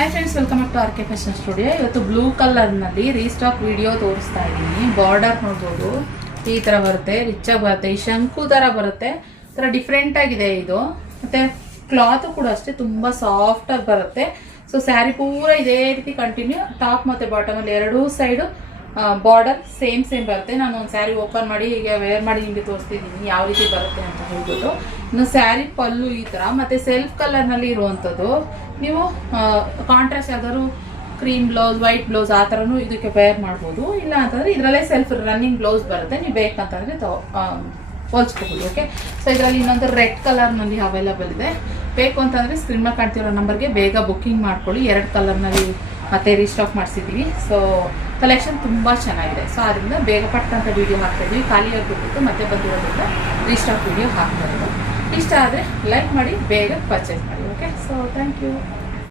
Hi friends, welcome back to R K fashion studio. ಇವತ್ತು blue ಕಲರ್ನಲ್ಲಿ restock video ತೋರಿಸ್ತಾ ಇದ್ದೀನಿ. ಬಾರ್ಡರ್ ನೋಡ್ಬೋದು, ಈ ಥರ ಬರುತ್ತೆ, ರಿಚಾಗಿ ಬರುತ್ತೆ, ಈ ಶಂಕು ಥರ ಬರುತ್ತೆ, ಈ ಥರ ಡಿಫ್ರೆಂಟ್ ಆಗಿದೆ ಇದು. ಮತ್ತು ಕ್ಲಾತ್ ಕೂಡ ಅಷ್ಟೇ ತುಂಬ ಸಾಫ್ಟಾಗಿ ಬರುತ್ತೆ. ಸೊ ಸ್ಯಾರಿ ಪೂರ ಇದೇ ರೀತಿ ಕಂಟಿನ್ಯೂ, ಟಾಪ್ ಮತ್ತು ಬಾಟಮಲ್ಲಿ ಎರಡೂ ಸೈಡು ಬಾರ್ಡರ್ ಸೇಮ್ ಬರುತ್ತೆ. ನಾನು ಒಂದು ಸ್ಯಾರಿ ಓಪನ್ ಮಾಡಿ ಈಗ ವೇರ್ ಮಾಡಿ ನಿಮಗೆ ತೋರಿಸ್ತಿದ್ದೀನಿ ಯಾವ ರೀತಿ ಬರುತ್ತೆ ಅಂತ ಹೇಳ್ಬಿಟ್ಟು. ಇನ್ನು ಸ್ಯಾರಿ ಪಲ್ಲು ಈ ಥರ, ಮತ್ತು ಸೆಲ್ಫ್ ಕಲರ್ನಲ್ಲಿ ಇರುವಂಥದ್ದು. ನೀವು ಕಾಂಟ್ರಾಸ್ಟ್ ಯಾವ್ದಾದ್ರು ಕ್ರೀಮ್ ಬ್ಲೌಸ್, ವೈಟ್ ಬ್ಲೌಸ್ ಆ ಥರನೂ ಇದಕ್ಕೆ ವೇರ್ ಮಾಡ್ಬೋದು. ಇಲ್ಲ ಅಂತಂದರೆ ಇದರಲ್ಲೇ ಸೆಲ್ಫ್ ರನ್ನಿಂಗ್ ಬ್ಲೌಸ್ ಬರುತ್ತೆ, ನೀವು ಬೇಕಂತಂದರೆ ಹೋಲ್ಸ್ಕೋಬೋದು. ಓಕೆ, ಸೊ ಇದರಲ್ಲಿ ಇನ್ನೊಂದು ರೆಡ್ ಕಲರ್ನಲ್ಲಿ ಅವೈಲಬಲ್ ಇದೆ. ಬೇಕು ಅಂತಂದರೆ ಸ್ಕ್ರೀನ್ ಮೇಲೆ ಕಾಣ್ತಿರೋ ನಂಬರ್ಗೆ ಬೇಗ ಬುಕ್ಕಿಂಗ್ ಮಾಡ್ಕೊಳ್ಳಿ. 2 ಕಲರ್ನಲ್ಲಿ ಮತ್ತೆ ರೀಸ್ಟಾಕ್ ಮಾಡಿಸಿದ್ದೀವಿ. ಸೊ ಕಲೆಕ್ಷನ್ ತುಂಬ ಚೆನ್ನಾಗಿದೆ. ಸೊ ಅದರಿಂದ ಬೇಗ ಪಟ್ಟಂತ ವೀಡಿಯೋ ಹಾಕ್ತಾಯಿದ್ವಿ, ಖಾಲಿಯಾಗಿ ಬಿಟ್ಬಿಟ್ಟು ಮತ್ತೆ ಬಂದಿರೋದ್ರಿಂದ ರೀಸ್ಟಾಕ್ ವೀಡಿಯೋ ಹಾಕ್ತಾ ಇರೋದು. ಇಷ್ಟ ಆದರೆ ಲೈಕ್ ಮಾಡಿ, ಬೇಗ ಪರ್ಚೇಸ್ ಮಾಡಿ. Okay, so thank you.